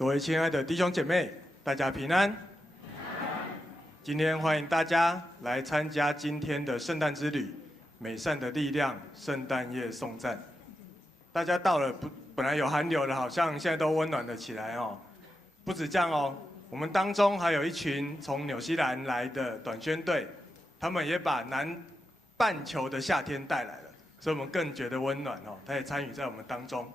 各位亲爱的弟兄姐妹，大家平安。今天欢迎大家来参加今天的圣诞之旅，美善的力量圣诞夜颂赞。大家到了，本来有寒流的，好像现在都温暖了起来哦。不止这样哦，我们当中还有一群从纽西兰来的短宣队，他们也把南半球的夏天带来了，所以我们更觉得温暖哦。他也参与在我们当中。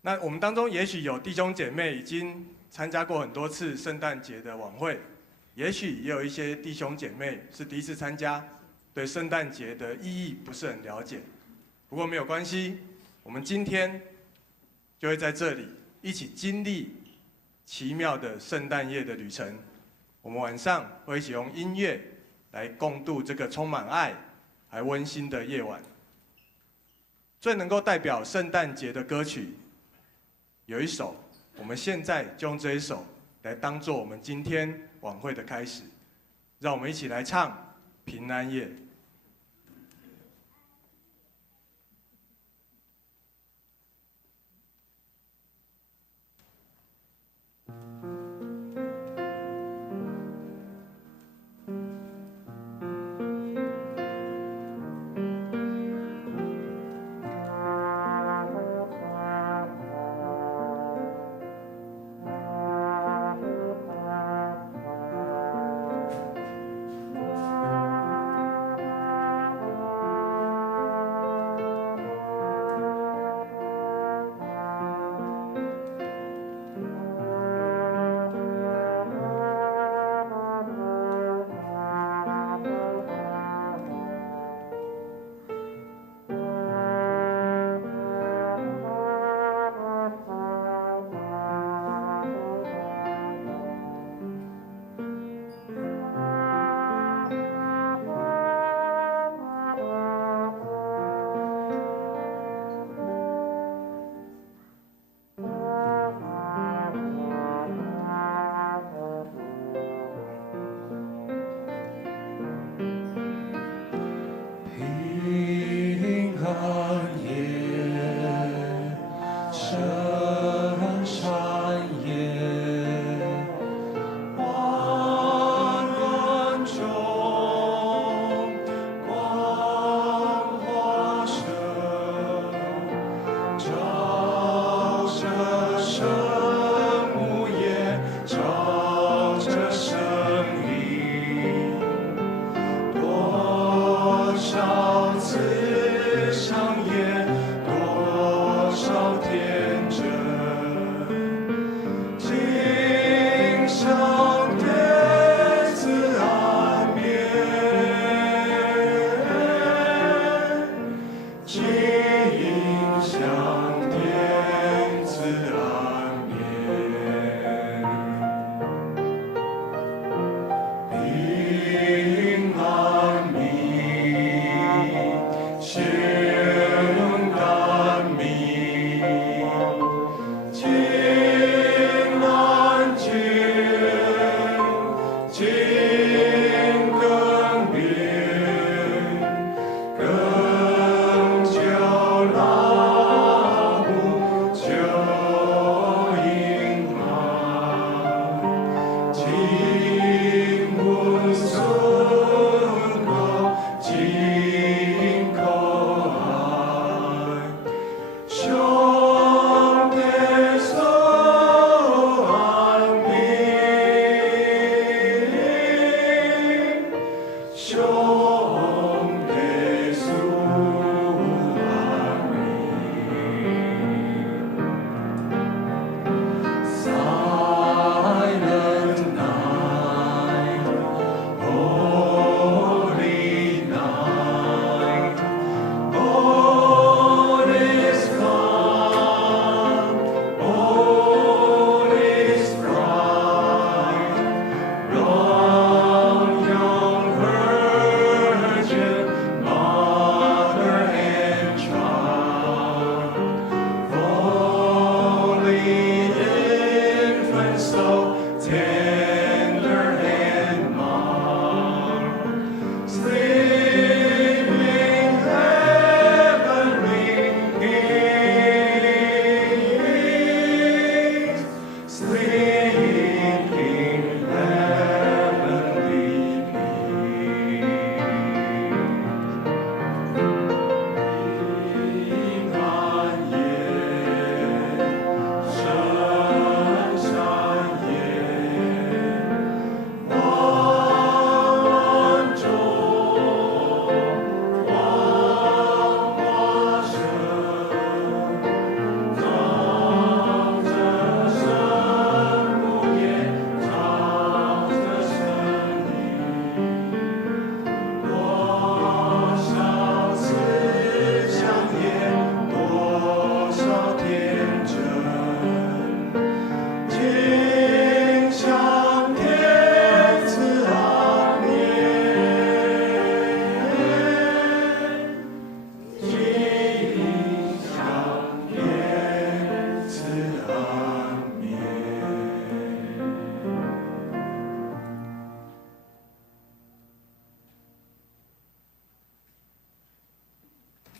那我们当中也许有弟兄姐妹已经参加过很多次圣诞节的晚会，也许也有一些弟兄姐妹是第一次参加，对圣诞节的意义不是很了解。不过没有关系，我们今天就会在这里一起经历奇妙的圣诞夜的旅程。我们晚上会一起用音乐来共度这个充满爱还温馨的夜晚。最能够代表圣诞节的歌曲有一首，我们现在就用这一首来当做我们今天晚会的开始。让我们一起来唱《平安夜》。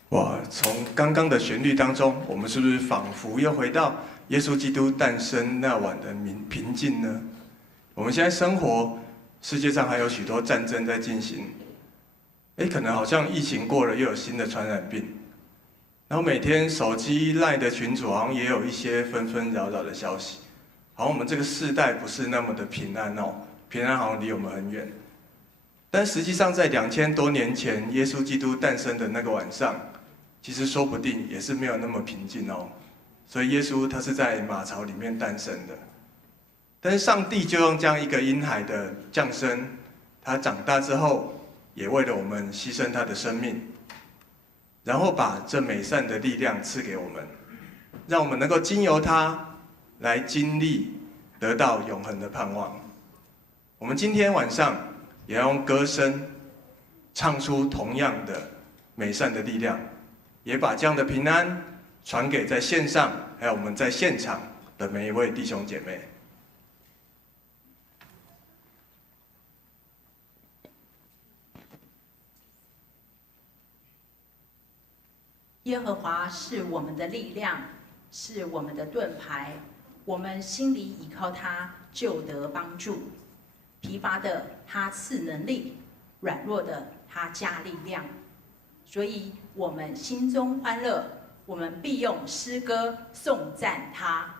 哇，从刚刚的旋律当中，我们是不是仿佛又回到耶稣基督诞生那晚的平静呢？我们现在生活，世界上还有许多战争在进行，可能好像疫情过了，又有新的传染病，然后每天手机 LINE 的群组好像也有一些纷纷扰扰的消息，好像我们这个世代不是那么的平安哦，平安好像离我们很远。但实际上，在2000多年前，耶稣基督诞生的那个晚上，其实说不定也是没有那么平静哦。所以耶稣他是在马槽里面诞生的，但是上帝就用这样一个婴孩的降生，他长大之后，也为了我们牺牲他的生命，然后把这美善的力量赐给我们，让我们能够经由他来经历得到永恒的盼望。我们今天晚上也要用歌声唱出同样的美善的力量，也把这样的平安传给在线上还有我们在现场的每一位弟兄姐妹。耶和华是我们的力量，是我们的盾牌，我们心里倚靠他，就得帮助。疲乏的他赐能力，软弱的他加力量。所以我们心中欢乐，我们必用诗歌颂赞他。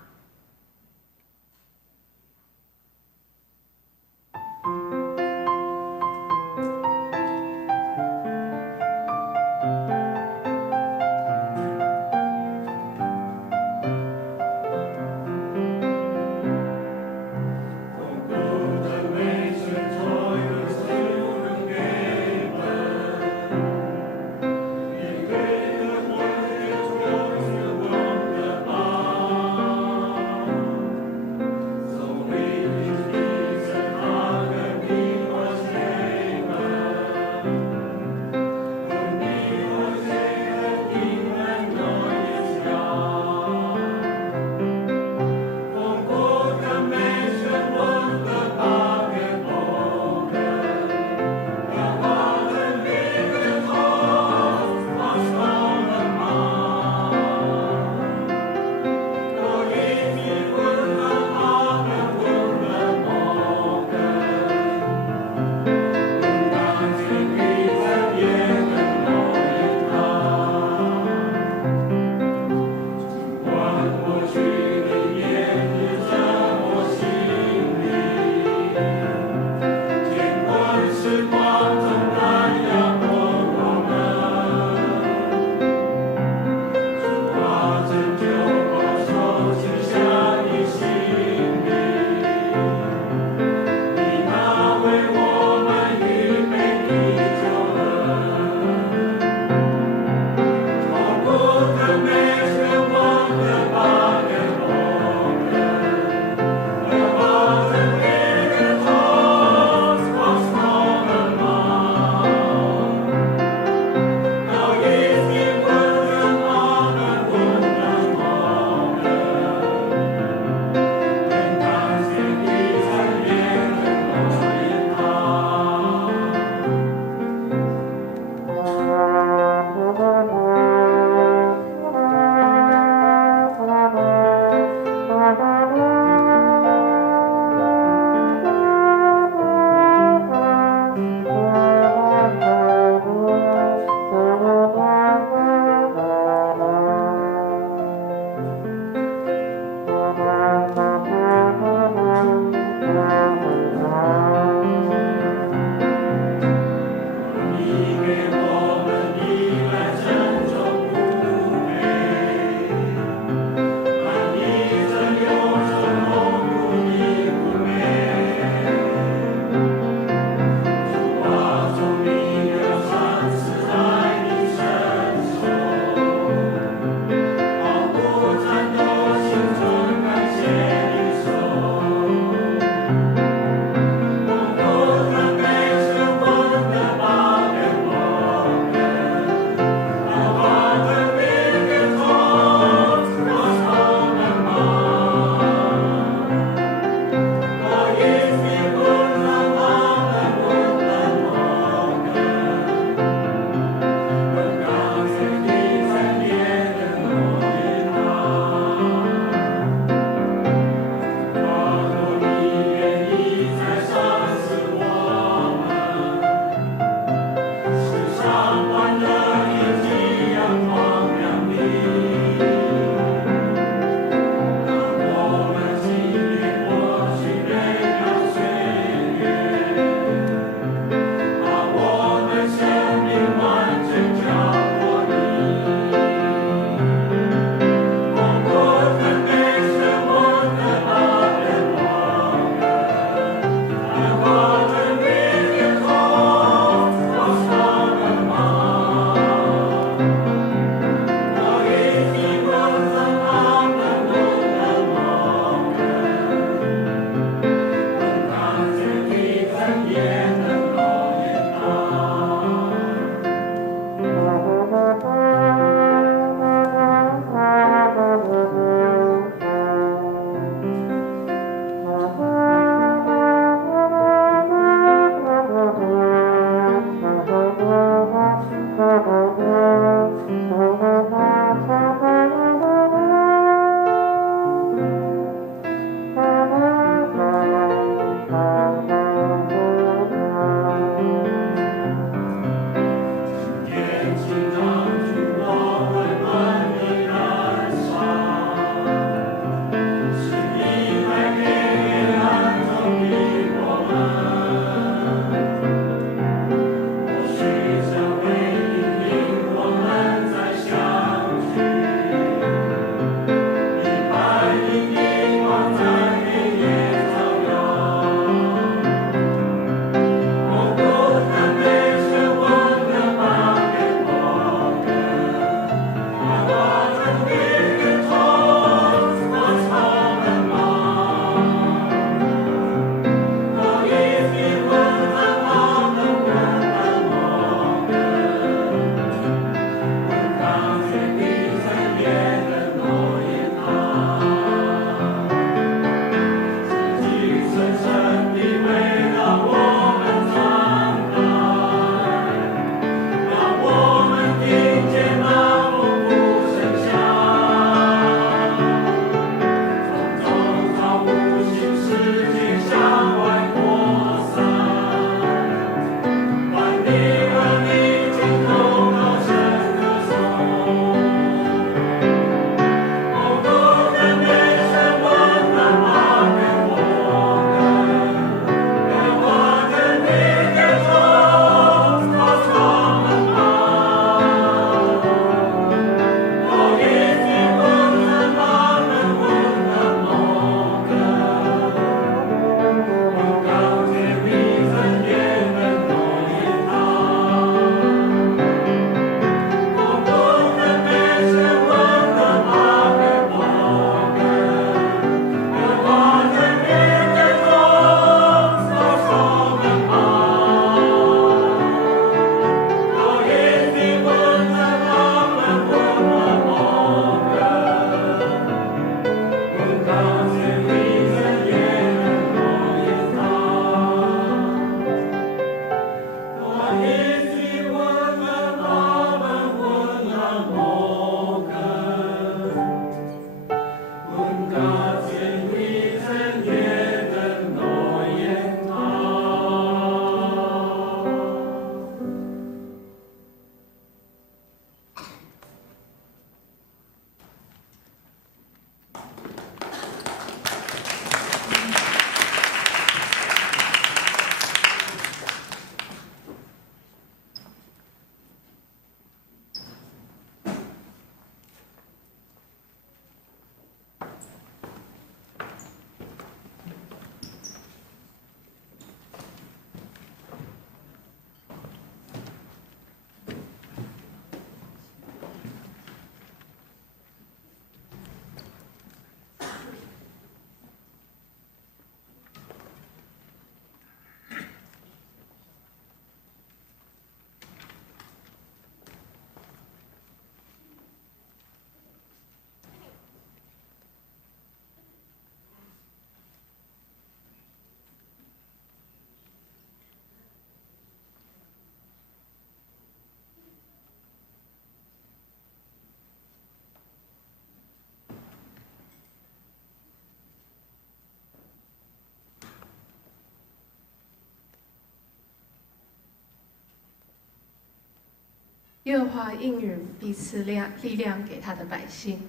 耶和华应允必赐力量给他的百姓，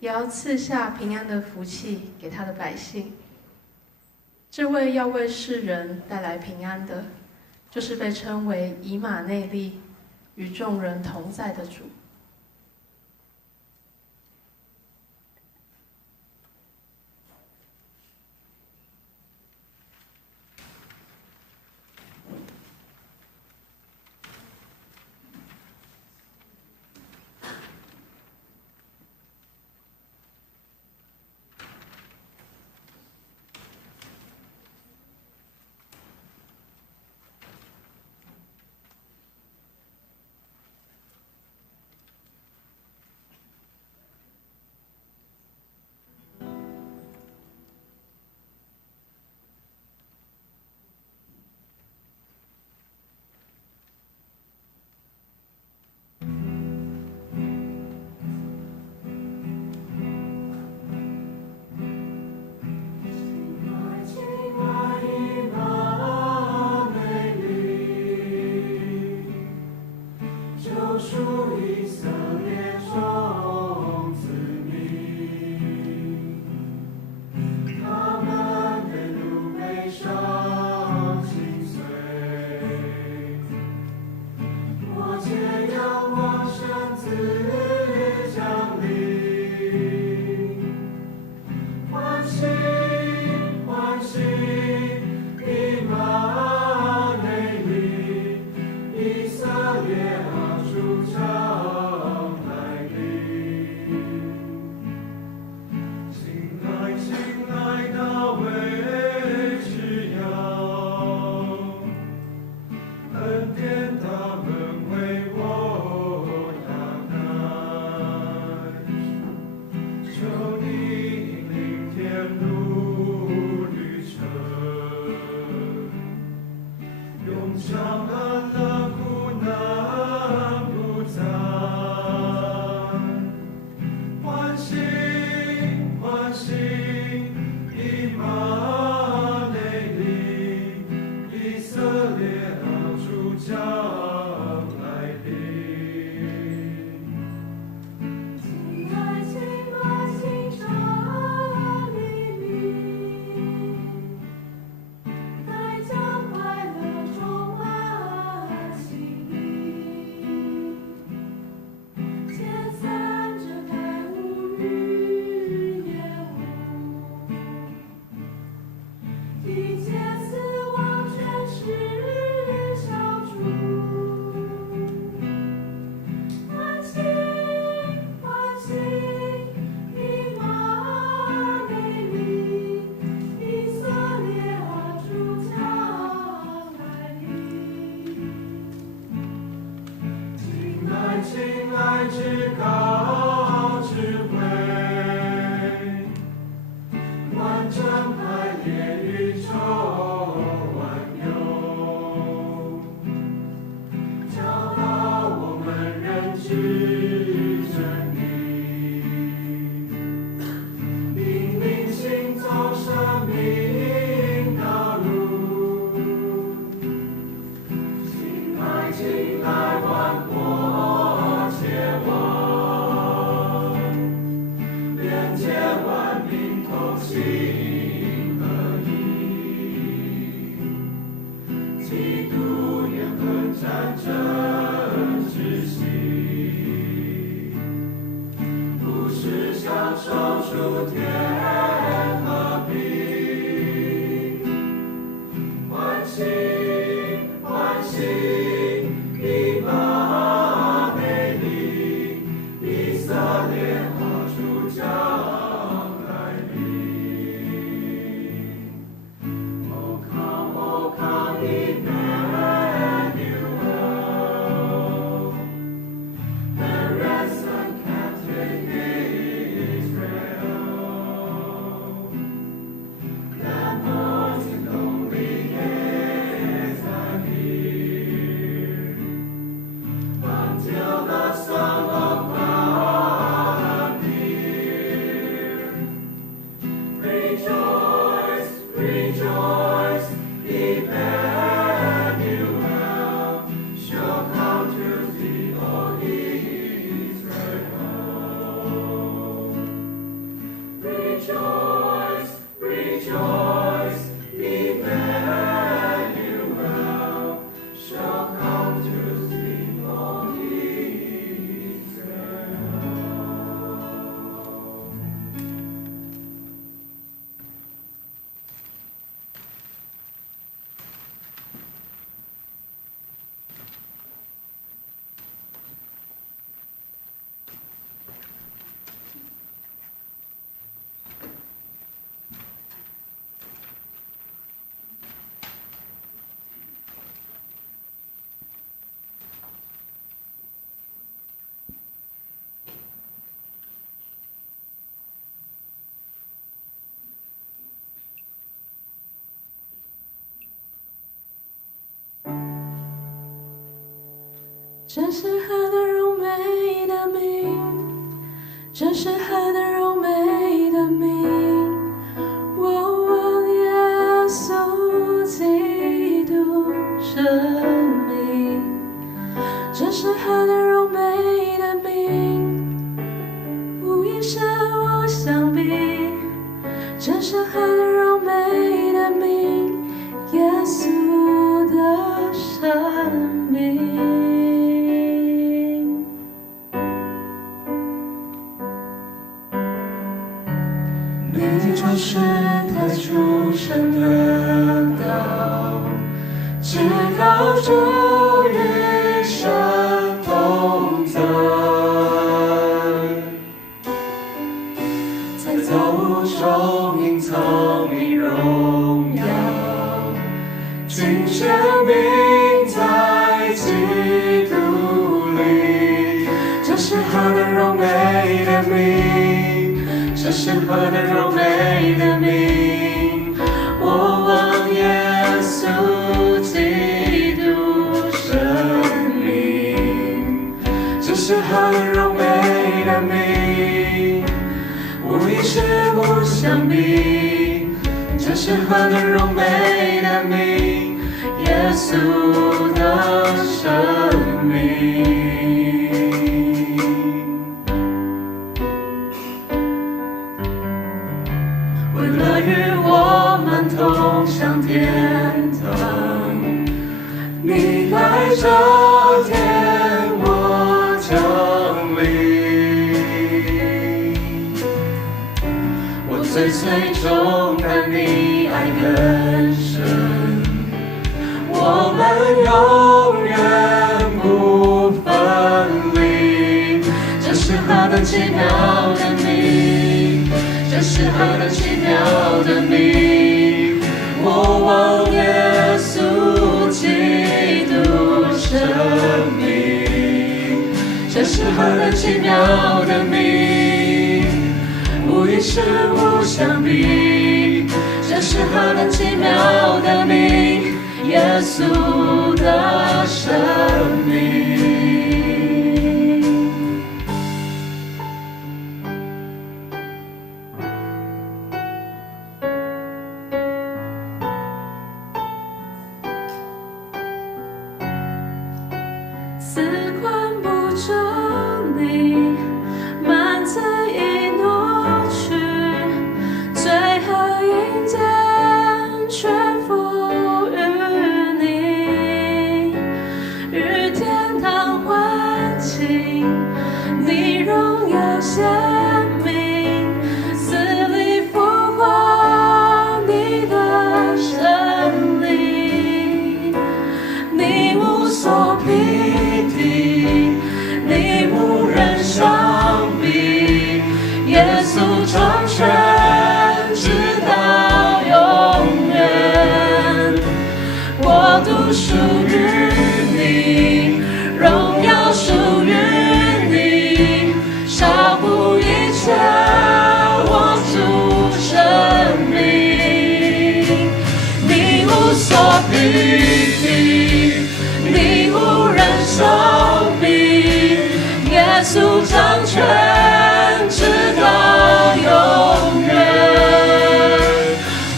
也要赐下平安的福气给他的百姓。这位要为世人带来平安的，就是被称为以马内利，与众人同在的主。连接万民同心合一。这是何等荣美的名，这是何等荣美的名，我耶稣基督生命。这是何等荣美的名，无一生无相比。这是何等荣美的名，耶稣的生命。你就是他出生的道，至高主与神同在，在造物中隐藏你荣耀，君生命在基督里。这是何等荣美的名，这是何等荣美的名，我望耶稣基督生命。这是何等荣美的名，无一事无相比。这是何等荣美的名，耶稣的生命。为了与我们同享天堂，你带着天国降临。我追随中担你爱更深，我们永远不分离。这是何等奇妙的名，这是何等奇妙的名，我望耶稣基督生命。这是何等奇妙的名，无一事无相比。这是何等奇妙的名，耶稣的生命。四困不中你，满载已挪去，最后阴间全付于你。与天堂欢庆，你荣耀显明，死里复活你的胜利。你无所匹敌，你无人伤逼，耶稣掌权直到永远。国度属于你，荣耀属于你，超乎一切我主生命。你无所匹敌，你无人伤逼，耶稣掌权直到永远。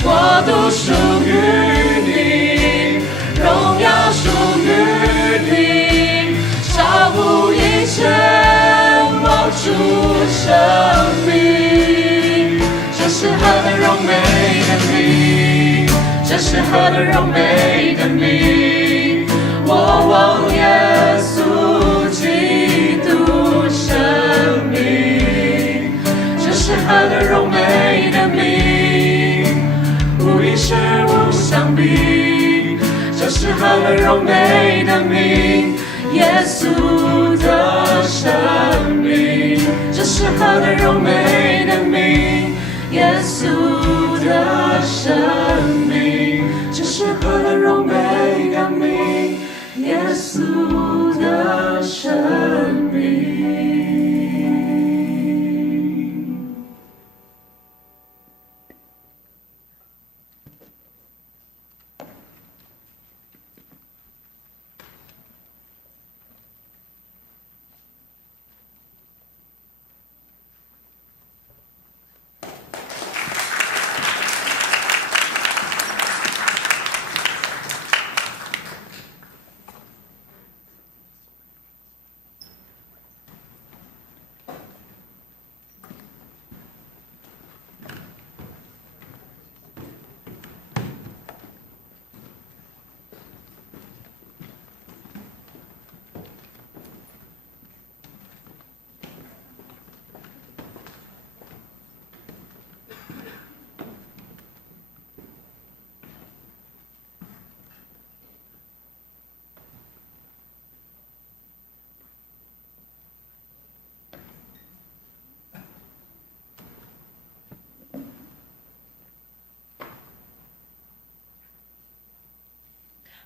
国度属于你，荣耀属于你，超乎一切我主生命。这是何等荣美的名，这是何等荣美的名，我望耶稣基督生命。这是何等荣美的名，无一事无相比。这是何等荣美的名，耶稣的生命。这是何等荣美的名，耶稣的生命。这是何等荣美的名，耶稣的生命。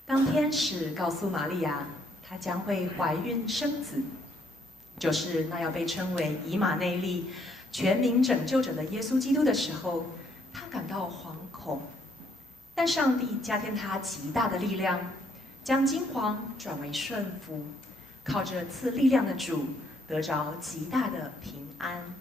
当天使告诉玛利亚，她将会怀孕生子，就是那要被称为以马内利、全民拯救者的耶稣基督的时候，她感到惶恐。但上帝加添她极大的力量，将惊惶转为顺服，靠着赐力量的主，得着极大的平安。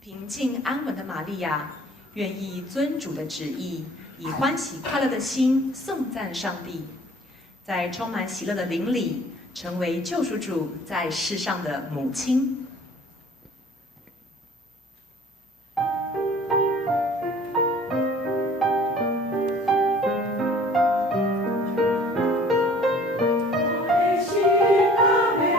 平静安稳的玛利亚，愿意遵主的旨意，以欢喜快乐的心颂赞上帝，在充满喜乐的灵里，成为救赎主在世上的母亲。Amen.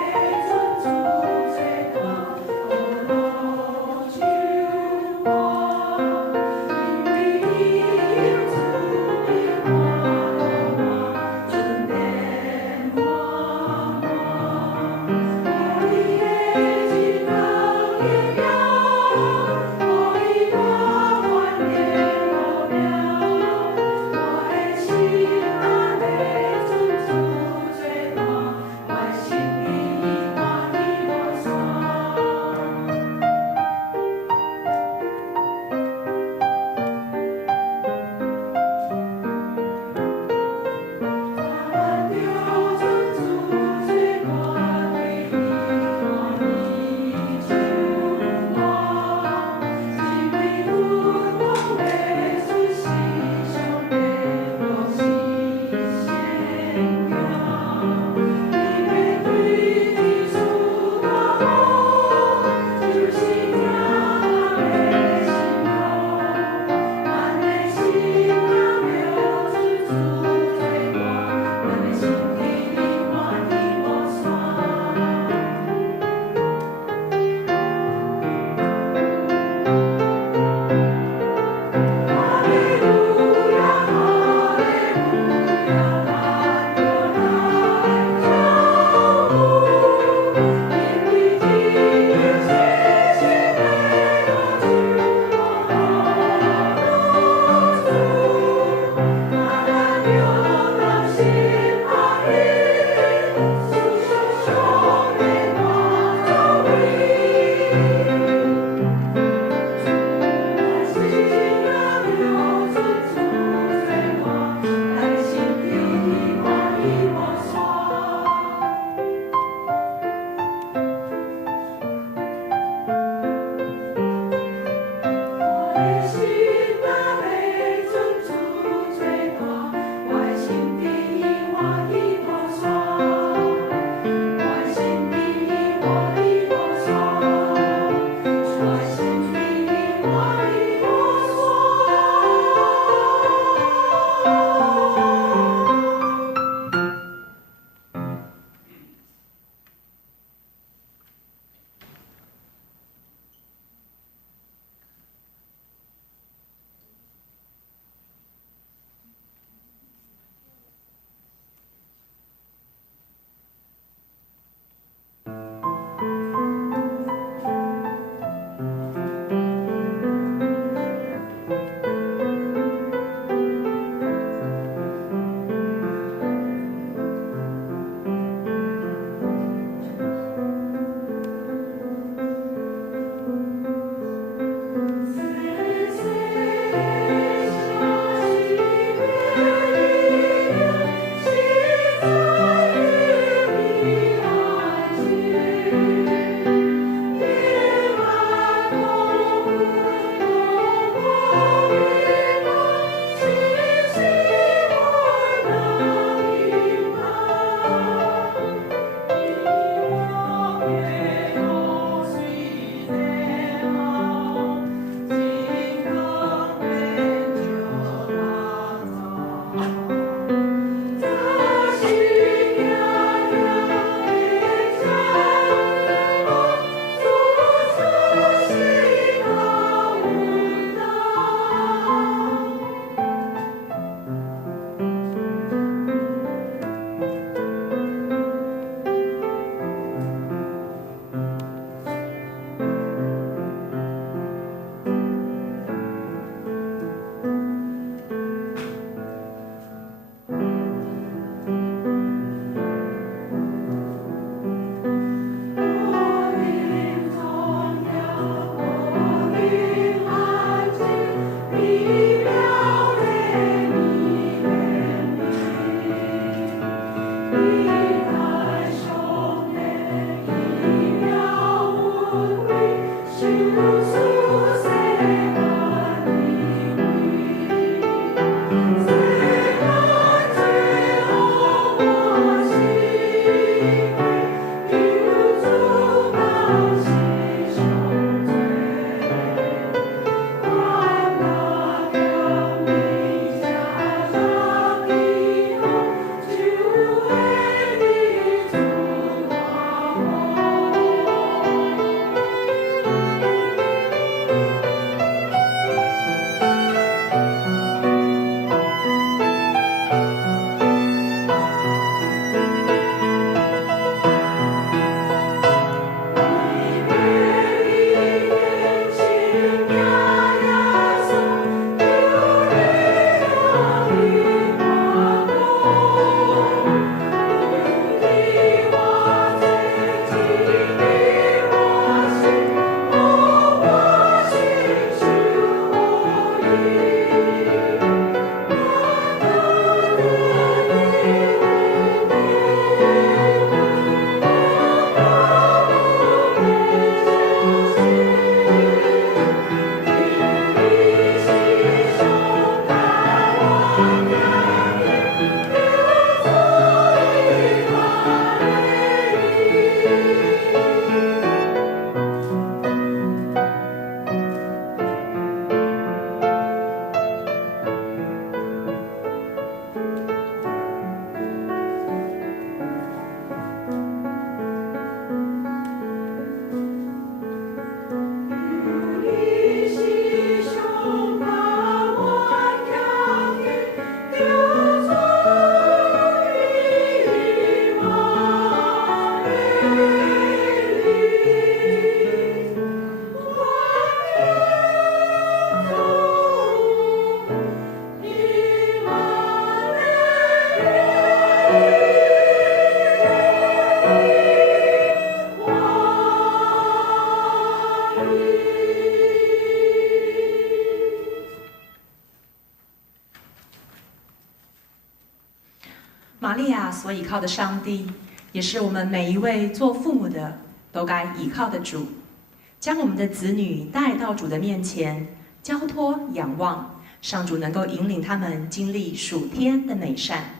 玛利亚所倚靠的上帝，也是我们每一位做父母的都该倚靠的主。将我们的子女带到主的面前，交托仰望，上主能够引领他们经历属天的美善。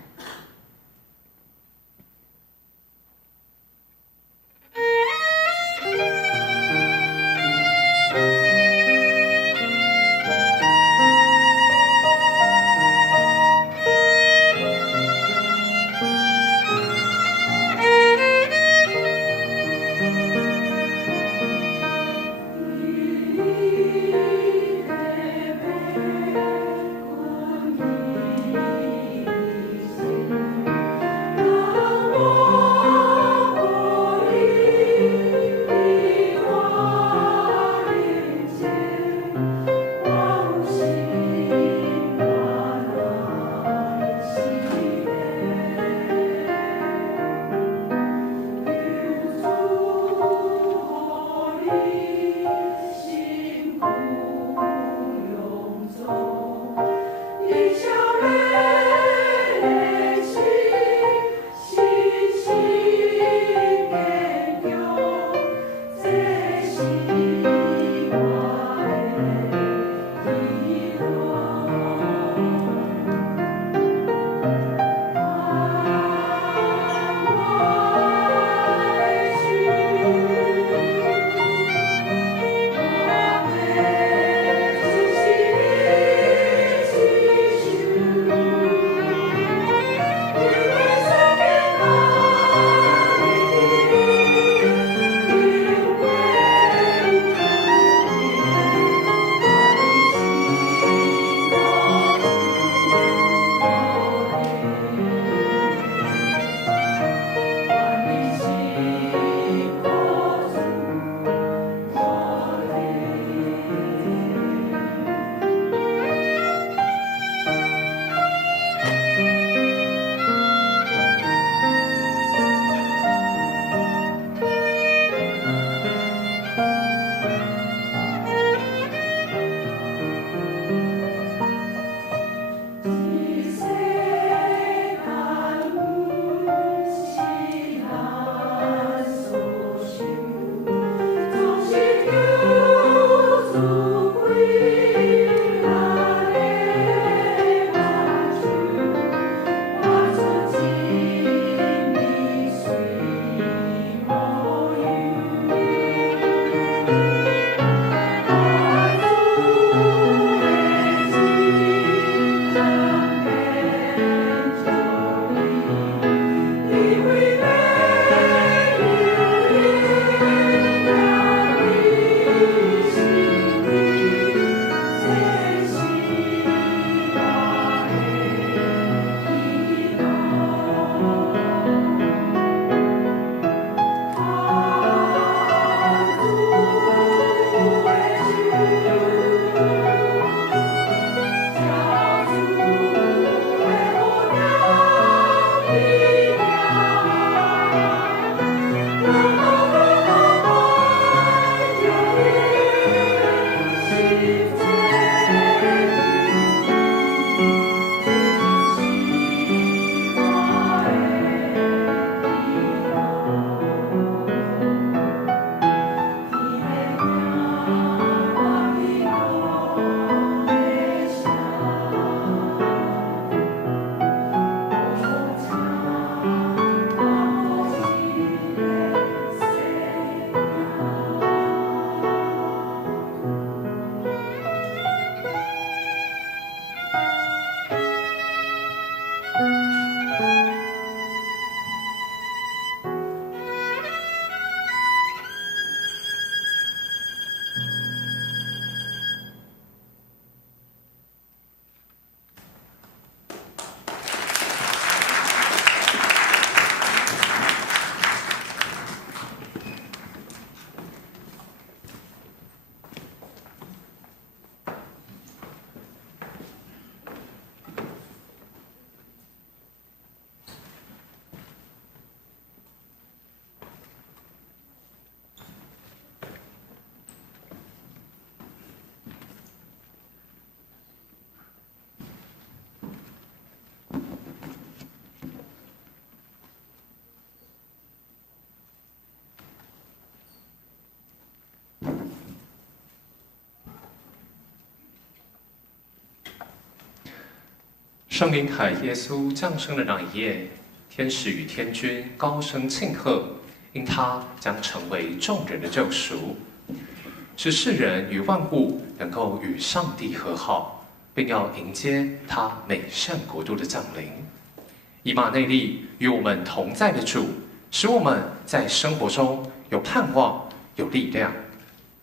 圣灵海耶稣降生的那一夜，天使与天君高声庆贺，因他将成为众人的救赎，使世人与万物能够与上帝和好，并要迎接他美善国度的降临。以马内利与我们同在的主，使我们在生活中有盼望、有力量，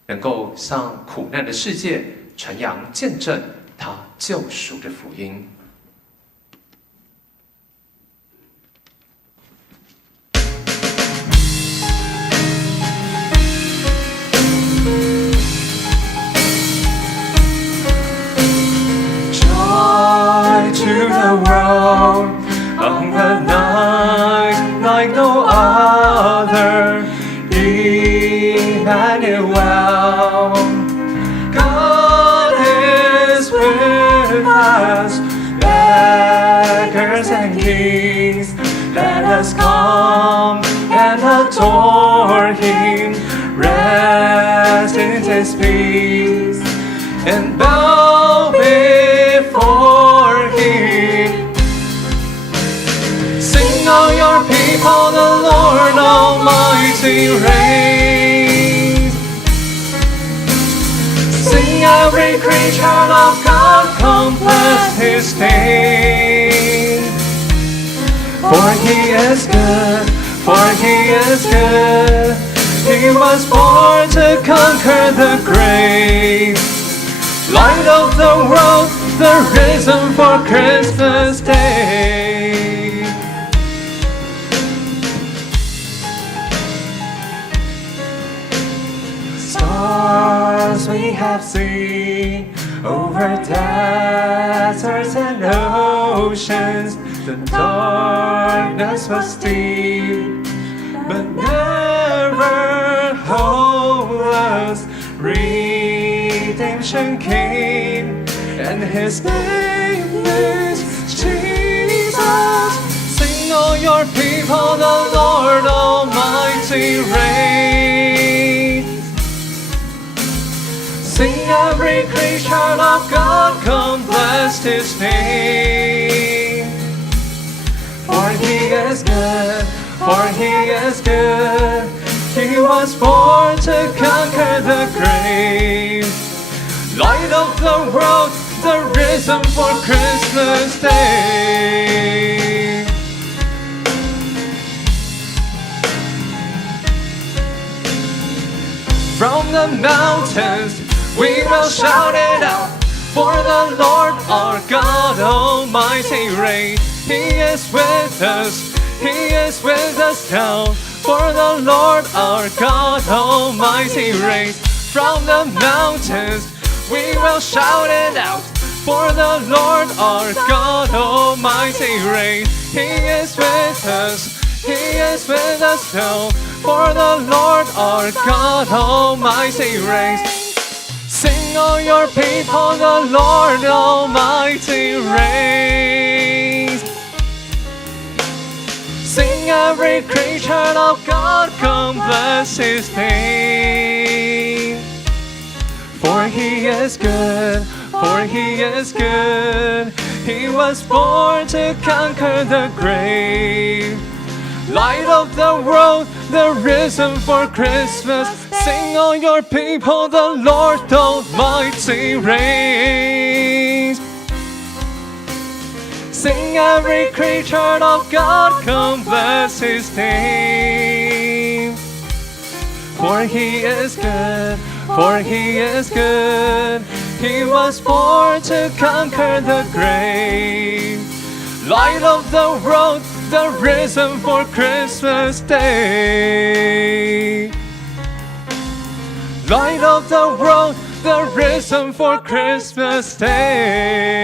能够向苦难的世界传扬见证他救赎的福音。Joy to the world on the night like no other, Emmanuel. God is with us, beggars and kings. Let us come and adore Him, rest in His peace, and bow before Him. Sing all your people, the Lord Almighty reigns. Sing every creature of God, come bless His name. For He is good, for He is good. He was born to conquer the grave. Light of the world, the risen for Christmas Day. Stars we have seen over deserts and oceans. The darkness was deep, but never hopeless. Redemption came, and His name is Jesus. Sing all your people, the Lord Almighty reigns. Sing every creature of God, come bless His name. For He is good, for He is good. He was born to conquer the grave. Light of the world, the risen for Christmas Day. From the mountains we will shout it out, for the Lord our God Almighty reigns. He is with us, He is with us now, for the Lord our God Almighty reigns. From the mountains we will shout it out, for the Lord our God Almighty reigns. He is with us, He is with us now, for the Lord our God Almighty reigns. Sing all your people, the Lord Almighty reigns. Sing every creature of God, come bless His name. For He is good, for He is good. He was born to conquer the grave. Light of the world, the risen for Christmas. Sing all your people, the Lord Almighty reigns. Sing every creature of God, come bless His name. For He is good, for He is good. He was born to conquer the grave. Light of the world, the risen for Christmas Day. Light of the world, the risen for Christmas Day.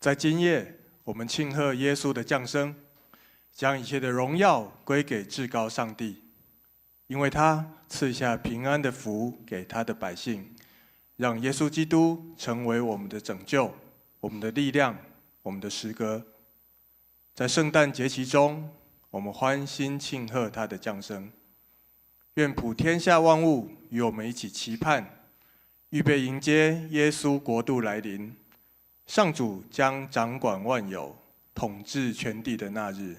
在今夜，我们庆贺耶稣的降生，将一切的荣耀归给至高上帝，因为他赐下平安的福给他的百姓，让耶稣基督成为我们的拯救、我们的力量、我们的诗歌。在圣诞节期中，我们欢欣庆贺他的降生。愿普天下万物与我们一起期盼，预备迎接耶稣国度来临。上主将掌管万有，统治全地的那日。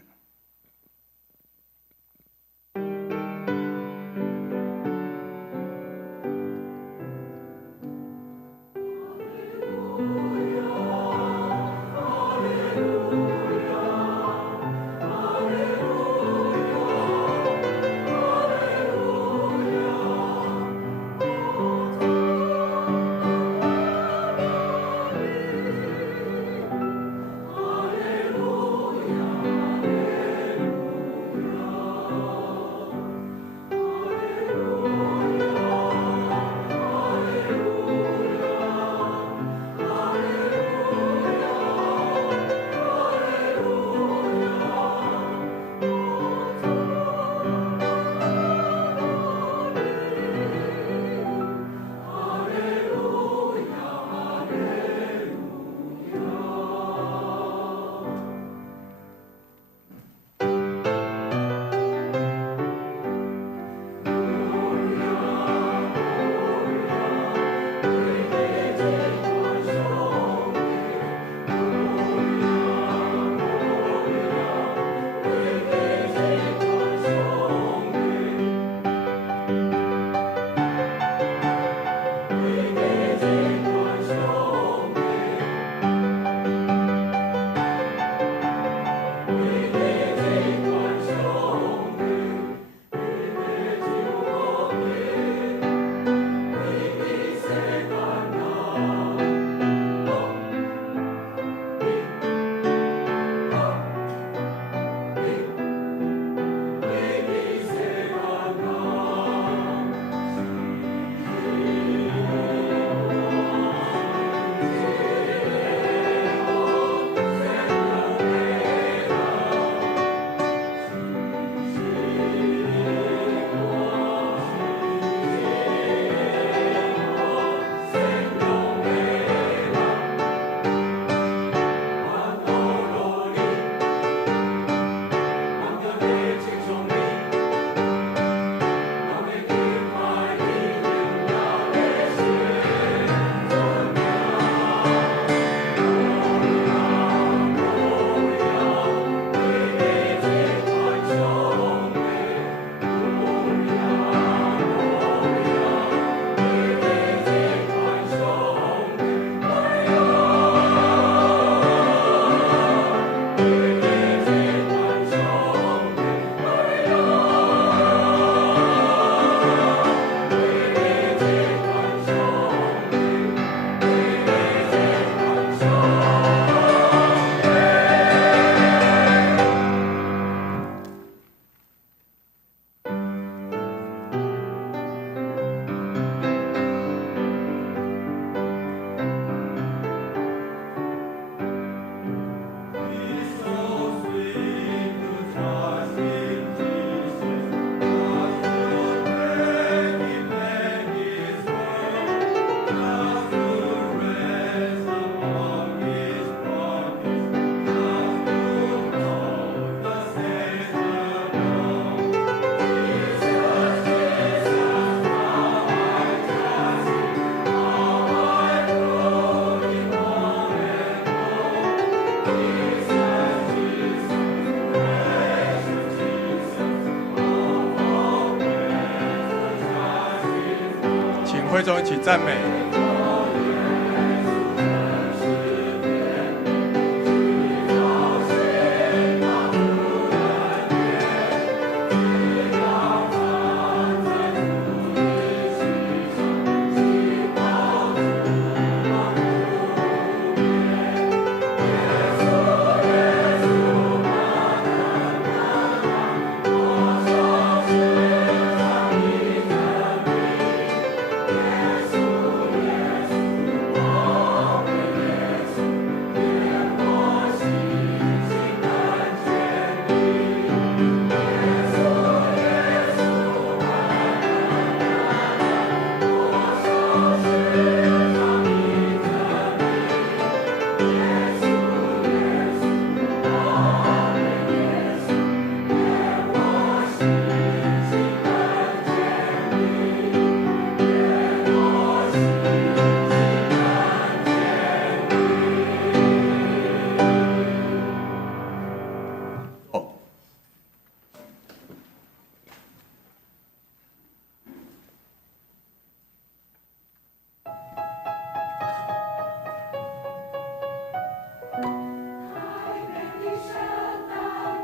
会众一起赞美。耶稣。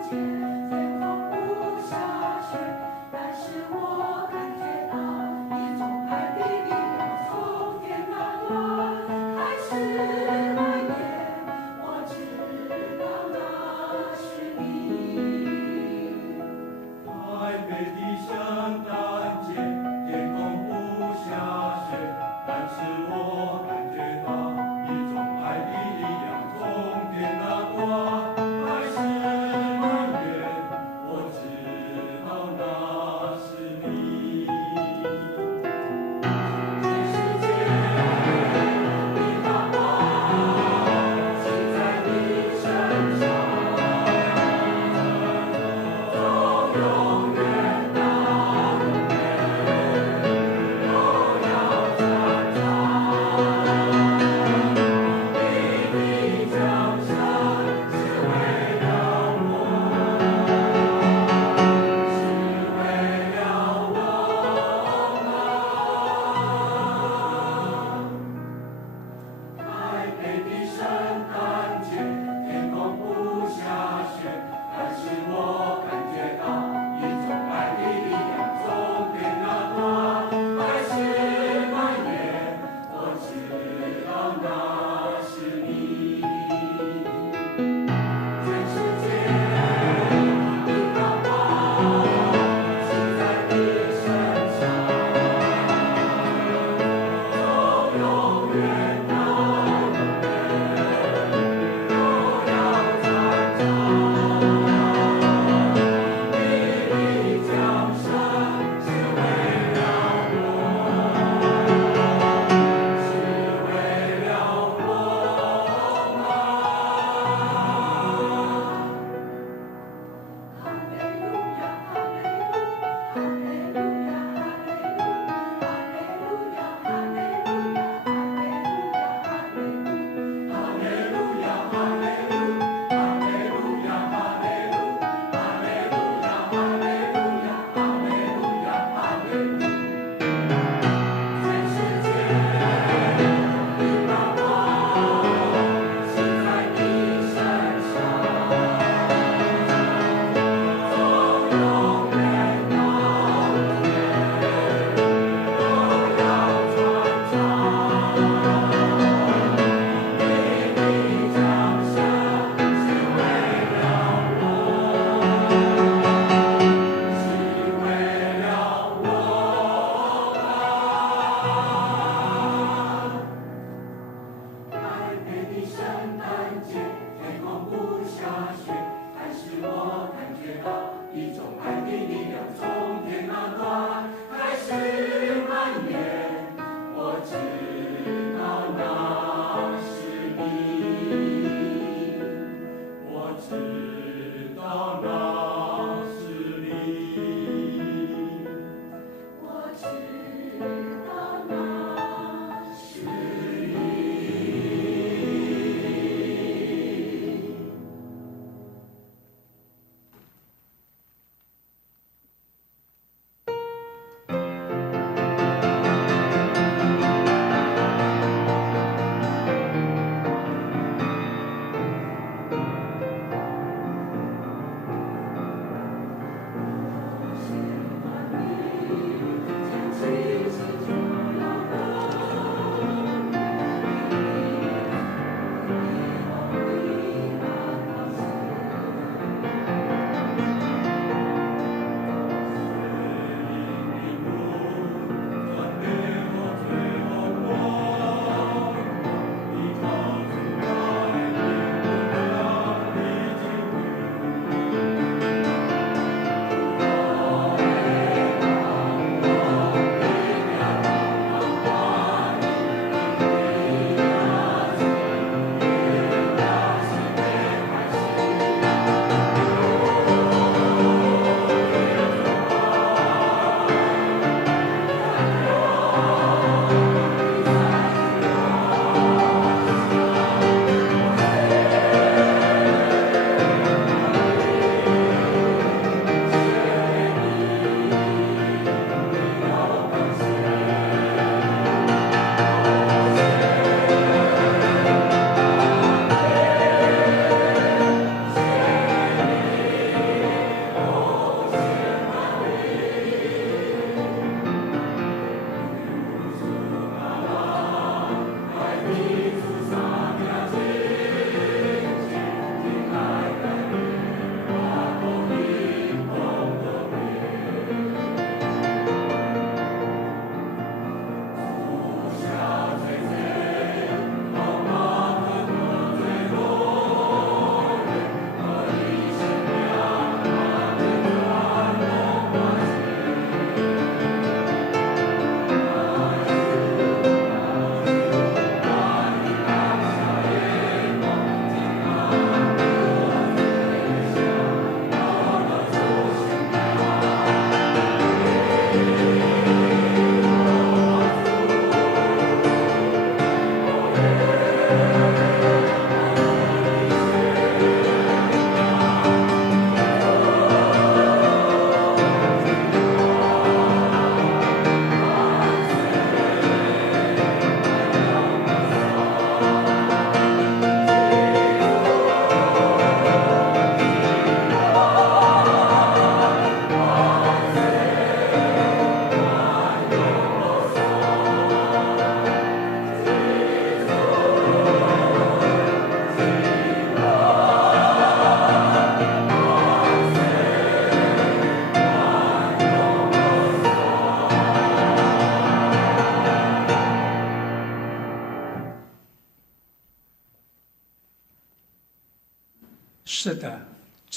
爱是蔓延，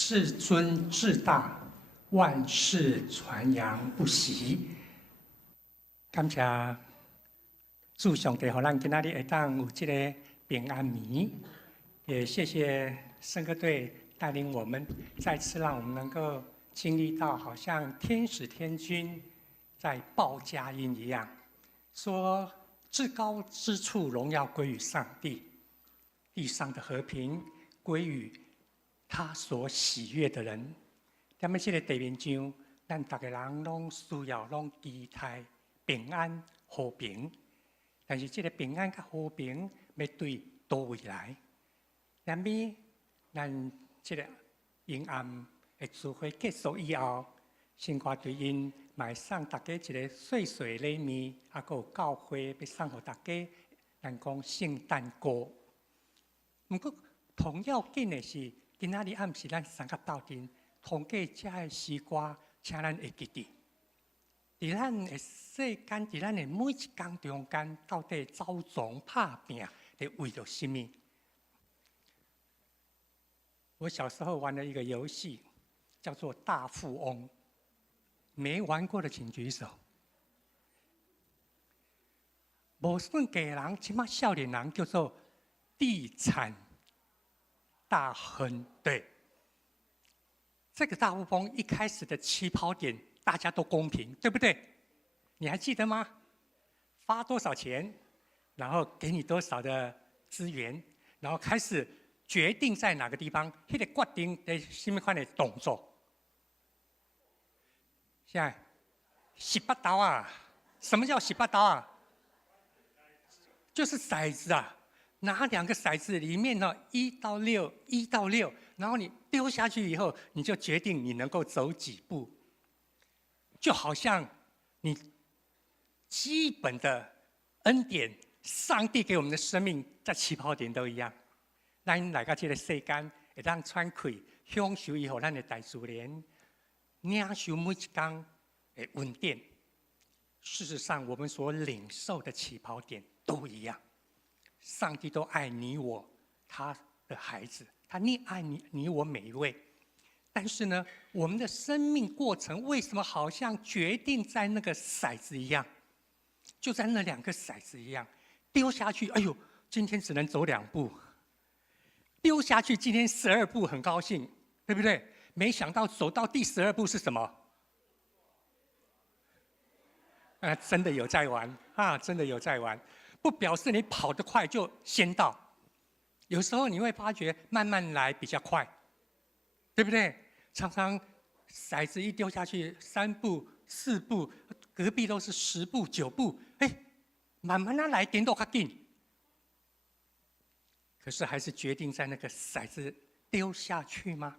至尊至大，万世传扬不息。感谢主上帝，让咱今仔日会当有这个平安眠。也谢谢圣歌队带领我们，再次让我们能够经历到，好像天使天君在报佳音一样，说至高之处荣耀归于上帝，地上的和平归于他所喜悦的人。踮咧这个地面上，咱大家人拢需要拢期待平安和平，但是这个平安甲和平要对倒位来？踮咧咱这个阴暗的聚会结束以后，圣歌队因卖送大家一个细细礼物，还有教会要送给大家，咱讲圣诞歌。不过同样紧的是，今仔日暗时咱三甲斗阵，同过这的诗歌，请咱会记住。伫咱的世间，伫咱的每一工中间，到底走总拍拼，是为了什么？我小时候玩了一个游戏，叫做《大富翁》，没玩过的请举手。无算给人，起码少年人叫做地产大亨。对，这个大富翁一开始的起跑点大家都公平，对不对？你还记得吗？发多少钱，然后给你多少的资源，然后开始决定在哪个地方，那个决定的什么款的动作。现在18刀啊，什么叫18刀啊？就是骰子啊，拿2个骰子里面呢1到6，1到6，然后你丢下去以后，你就决定你能够走几步，就好像你基本的恩典，上帝给我们的生命在起跑点都一样。咱来到这个世间，会当喘气，享受以后咱的大自然，领受每一天的恩典。事实上，我们所领受的起跑点都一样。上帝都爱你我，他的孩子，他溺爱你我每一位。但是呢，我们的生命过程为什么好像决定在那个骰子一样？就在那2个骰子一样，丢下去，哎呦，今天只能走2步。丢下去，今天12步，很高兴，对不对？没想到走到第12步是什么？真的有在玩啊！真的有在玩，不表示你跑得快就先到。有时候你会发觉慢慢来比较快，对不对？常常骰子一丢下去，3步、4步，隔壁都是10步、9步，慢慢来，点都较紧。可是还是决定在那个骰子丢下去吗？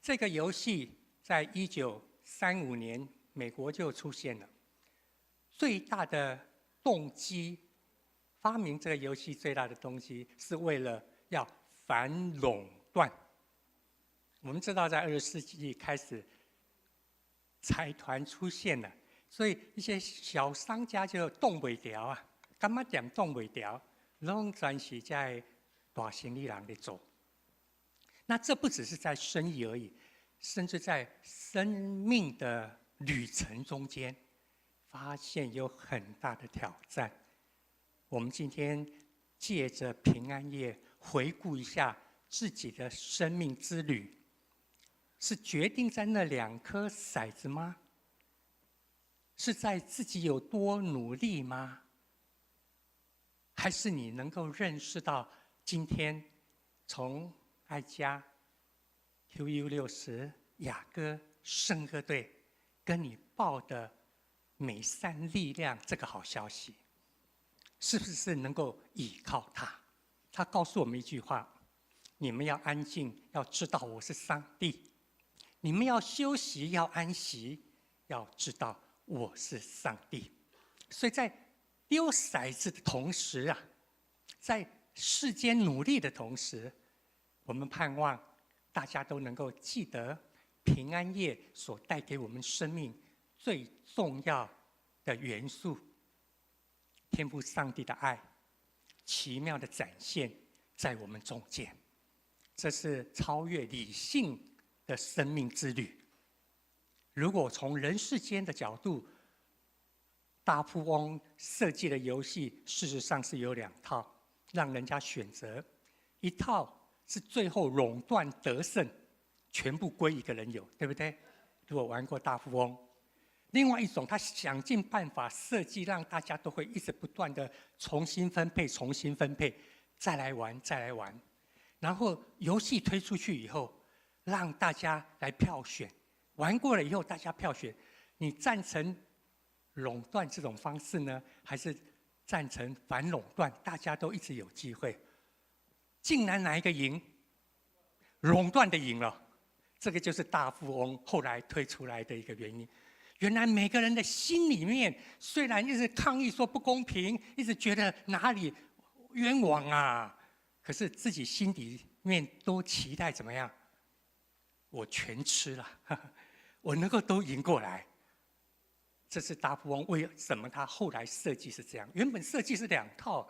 这个游戏在1935年美国就出现了。最大的动机，发明这个游戏最大的动机是为了要反垄断。我们知道，在20世纪开始，财团出现了，所以一些小商家就动不了啊，干嘛点动不了？拢全是在大生意人在做。那这不只是在生意而已，甚至在生命的旅程中间，发现有很大的挑战。我们今天借着平安夜回顾一下自己的生命之旅，是决定在那2颗骰子吗？是在自己有多努力吗？还是你能够认识到今天从爱家、QU60、雅歌、圣歌队跟你报的美善力量这个好消息，是不是能够依靠他？他告诉我们一句话：你们要安静，要知道我是上帝；你们要休息，要安息，要知道我是上帝。所以在丢骰子的同时啊，在世间努力的同时，我们盼望大家都能够记得平安夜所带给我们生命最重要的元素，天父上帝的爱奇妙的展现在我们中间。这是超越理性的生命之旅。如果从人世间的角度，大富翁设计的游戏事实上是有2套，让人家选择。一套是最后垄断得胜，全部归一个人有，对不对？如果玩过大富翁。另外一种，他想尽办法设计，让大家都会一直不断的重新分配、重新分配，再来玩、再来玩。然后游戏推出去以后，让大家来票选，玩过了以后大家票选，你赞成垄断这种方式呢，还是赞成反垄断？大家都一直有机会。竟然哪一个赢？垄断的赢了。这个就是大富翁后来推出来的一个原因。原来每个人的心里面，虽然一直抗议说不公平，一直觉得哪里冤枉啊，可是自己心里面都期待怎么样？我全吃了，我能够都赢过来。这是大富翁为什么他后来设计是这样？原本设计是2套，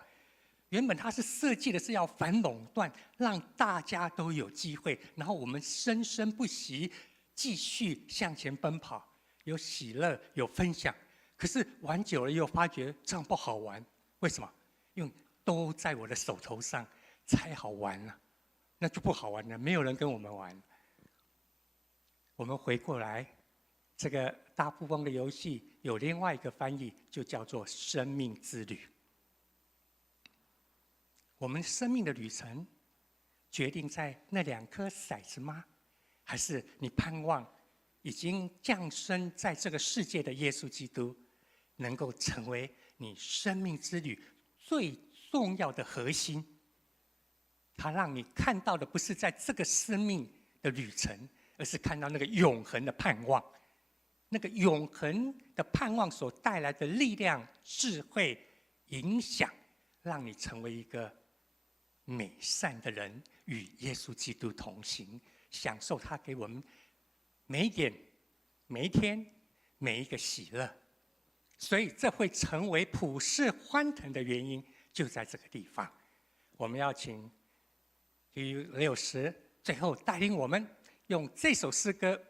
原本他是设计的是要反垄断，让大家都有机会，然后我们生生不息，继续向前奔跑。有喜乐，有分享，可是玩久了又发觉这样不好玩。为什么？因为都在我的手头上才好玩了，那就不好玩了，没有人跟我们玩。我们回过来，这个大富翁的游戏有另外一个翻译，就叫做生命之旅。我们生命的旅程，决定在那2颗骰子吗？还是你盼望已经降生在这个世界的耶稣基督，能够成为你生命之旅最重要的核心？他让你看到的不是在这个生命的旅程，而是看到那个永恒的盼望。那个永恒的盼望所带来的力量、智慧、影响，让你成为一个美善的人，与耶稣基督同行，享受他给我们每一点、每一天、每一个喜乐。所以这会成为普世欢腾的原因，就在这个地方。我们要请60最后带领我们用这首诗歌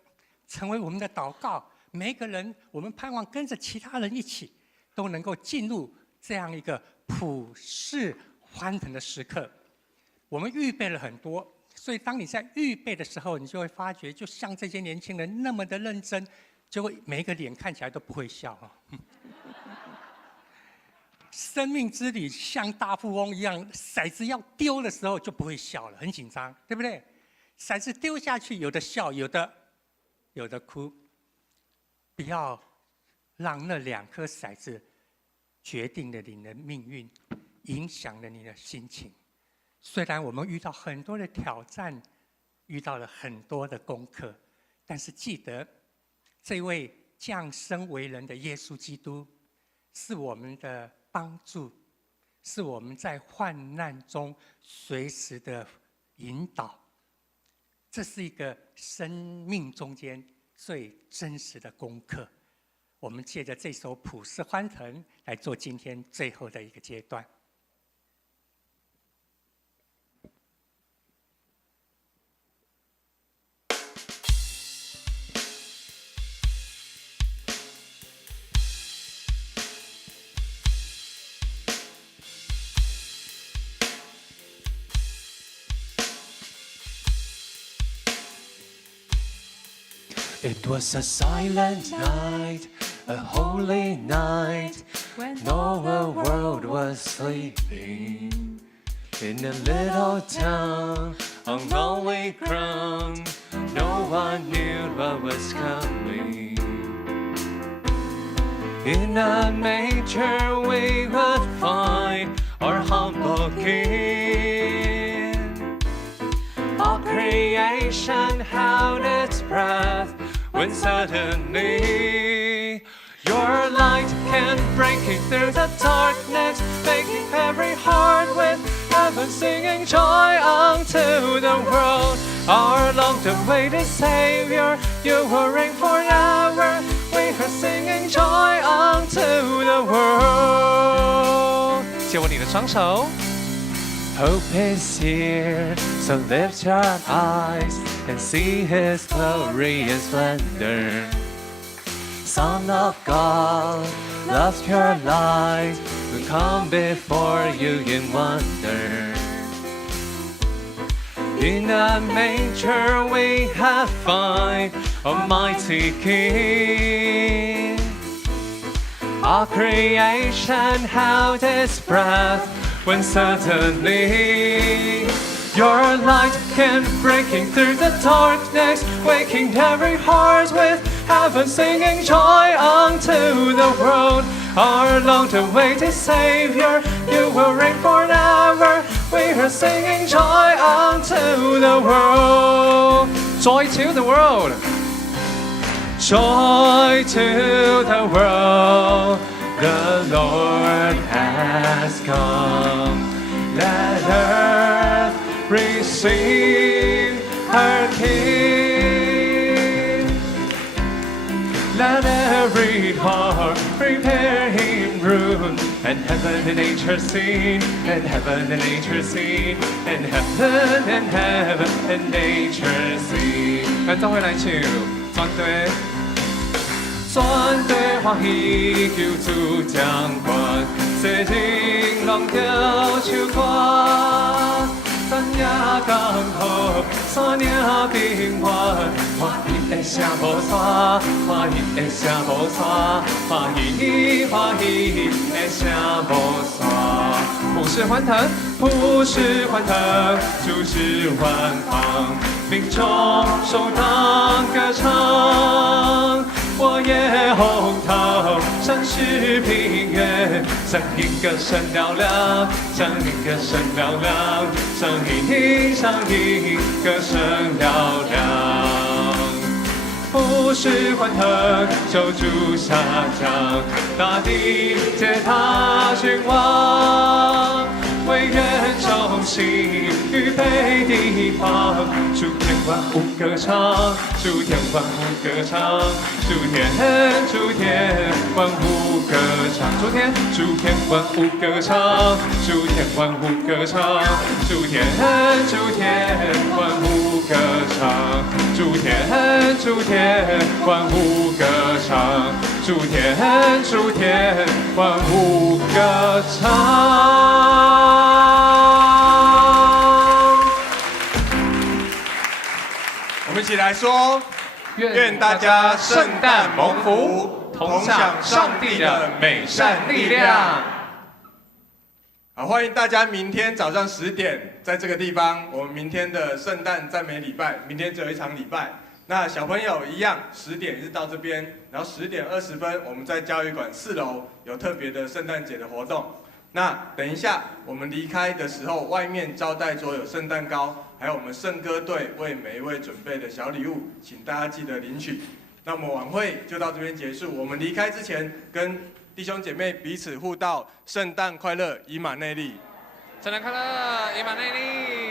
成为我们的祷告。每一个人，我们盼望跟着其他人一起，都能够进入这样一个普世欢腾的时刻。我们预备了很多，所以当你在预备的时候，你就会发觉，就像这些年轻人那么的认真，就会每一个脸看起来都不会笑啊。生命之旅像大富翁一样，骰子要丢的时候就不会笑了，很紧张，对不对？骰子丢下去，有的笑，有的哭。不要让那2颗骰子决定了你的命运，影响了你的心情。虽然我们遇到很多的挑战，遇到了很多的功课，但是记得，这位降生为人的耶稣基督，是我们的帮助，是我们在患难中随时的引导。这是一个生命中间最真实的功课。我们借着这首普世欢腾来做今天最后的一个阶段。It was a silent night, a holy night, when all the world was sleeping. In a little town, on lonely ground, no one knew what was coming. In a manger we would find our humble King. All creation held its breath, when suddenly your light came breaking through the darkness, making every heart with heaven singing joy unto the world. Our long-awaited Savior, you will reign forever. We are singing joy unto the world. 借我你的双手。 Hope is here, so lift your eyes can see His glorious splendor. Son of God, loves your light, will come before you in wonder. In a manger we have found Almighty King. Our creation held its breath when suddenly your light came breaking through the darkness, waking every heart with heaven singing joy unto the world. Our long-awaited Savior, you will reign forever. We are singing joy unto the world. Joy to the world. Joy to the world. The Lord has come. Let earth receive her King. Let every heart prepare Him room, and heaven and nature sing, and heaven and nature sing, and heaven and nature sing。咱走回来唱，全队，全队欢喜求主掌权，世人拢着唱歌。山野江河，山岭平原，欢喜的声无山，欢喜的声无山，欢喜欢喜的声无山。普世欢腾，普世欢腾，诸事万邦，民众首当歌唱。我也红桃，山势平原，声音歌声嘹亮，声音歌声嘹亮，声音歌声嘹亮。普世欢腾，救主下降，大地皆他君王。为愿众星预备地方，诸天万物歌唱，诸天万物歌唱，诸天万物歌唱，诸天万物歌唱，诸天万物歌唱，诸天万物歌唱，诸天万物歌唱，诸天万物歌唱。我们一起来说，愿大家圣诞蒙福，同享上帝的美善力量。好，欢迎大家明天早上10点，在这个地方，我们明天的圣诞赞美礼拜，明天只有一场礼拜。那小朋友一样，10点是到这边，然后10点20分，我们在教育馆4楼有特别的圣诞节的活动。那等一下我们离开的时候，外面招待桌有圣诞糕，还有我们圣歌队为每一位准备的小礼物，请大家记得领取。那么晚会就到这边结束，我们离开之前，跟弟兄姐妹彼此互道圣诞快乐，以马内利。圣诞快乐，以马内利。